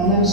NMC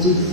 6،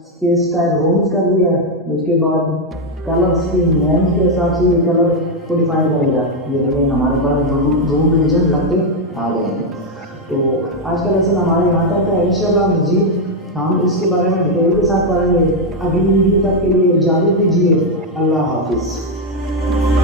space type rooms कर दिया है। उसके बाद कलर्स के नेम के हिसाब से ये कलर को डिफाइन करेगा। ये देखिए हमारे पास रूम रेंजर लगते आ गए हैं। तो आज का लेसन हमारे यहाँ तक है। इंशाअल्लाह मज़ीद हम इसके बारे में डिटेल के साथ पढ़ेंगे। अभी वीडियो तक के लिए इजाज़त दीजिए। अल्लाह हाफिज़।